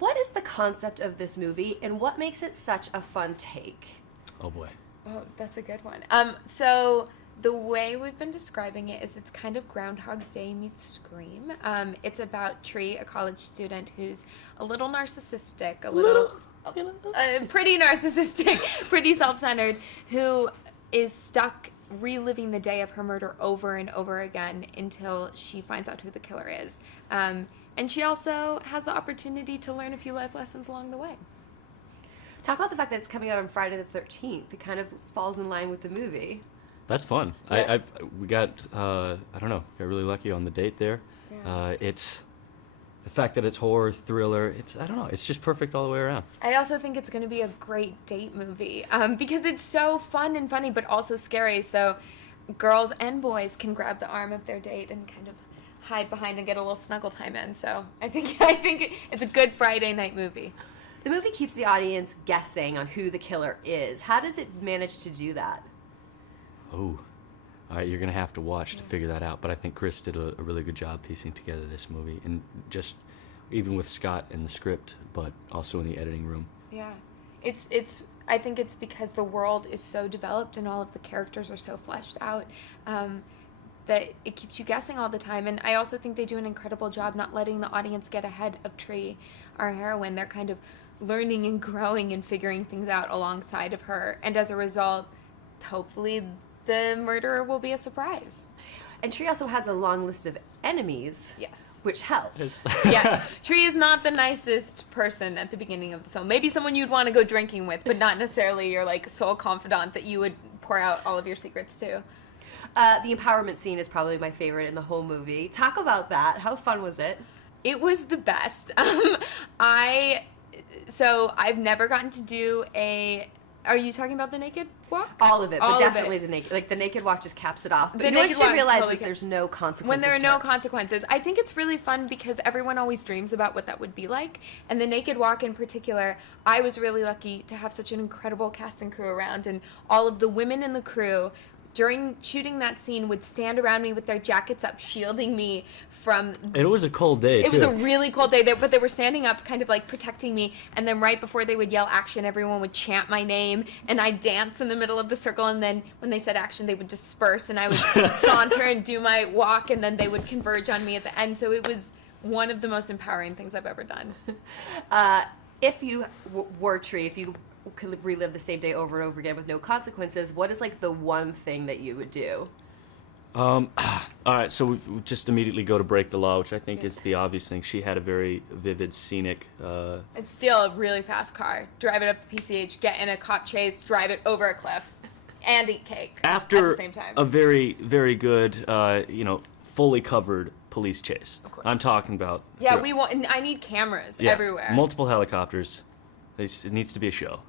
What is the concept of this movie, and what makes it such a fun take? Oh boy. Oh, that's a good one. So the way we've been describing it is it's kind of Groundhog's Day meets Scream. It's about Tree, a college student who's a little narcissistic, pretty narcissistic, pretty self-centered, who is stuck reliving the day of her murder over and over again until she finds out who the killer is. And she also has the opportunity to learn a few life lessons along the way. Talk about the fact that it's coming out on Friday the 13th. It kind of falls in line with the movie. That's fun. Yeah. We got, I don't know, got really lucky on the date there. Yeah. It's the fact that it's horror, thriller, I don't know, it's just perfect all the way around. I also think it's going to be a great date movie because it's so fun and funny, but also scary. So girls and boys can grab the arm of their date and kind of hide behind and get a little snuggle time in. So I think it's a good Friday night movie. The movie keeps the audience guessing on who the killer is. How does it manage to do that? Oh, all right, you're going to have to watch to figure that out. But I think Chris did a really good job piecing together this movie. And just even with Scott in the script, but also in the editing room. Yeah. I think it's because the world is so developed and all of the characters are so fleshed out that it keeps you guessing all the time. And I also think they do an incredible job not letting the audience get ahead of Tree, our heroine. They're kind of learning and growing and figuring things out alongside of her. And as a result, hopefully the murderer will be a surprise. And Tree also has a long list of enemies. Yes. Which helps. Yes. Tree is not the nicest person at the beginning of the film. Maybe someone you'd want to go drinking with, but not necessarily your soul confidant that you would pour out all of your secrets to. The empowerment scene is probably my favorite in the whole movie. Talk about that. How fun was it? It was the best. I've never gotten to do Are you talking about the naked walk? All of it, but definitely the naked. The naked walk just caps it off. But what she realizes totally there's no consequences. When there are no consequences, I think it's really fun because everyone always dreams about what that would be like. And the naked walk in particular, I was really lucky to have such an incredible cast and crew around, and all of the women in the crew during shooting that scene would stand around me with their jackets up, shielding me from... It was a cold day, too. It was a really cold day, but they were standing up, kind of protecting me, and then right before they would yell action, everyone would chant my name, and I'd dance in the middle of the circle, and then when they said action, they would disperse, and I would saunter and do my walk, and then they would converge on me at the end, so it was one of the most empowering things I've ever done. If you were Tree, if you could relive the same day over and over again with no consequences, what is the one thing that you would do? All right, so we just immediately go to break the law, which I think is the obvious thing. She had a very vivid, scenic... I'd steal a really fast car, drive it up to PCH, get in a cop chase, drive it over a cliff, and eat cake at the same time. A very, very good, fully covered police chase. Of course. I'm talking about... Yeah, I need cameras everywhere. Multiple helicopters. It needs to be a show.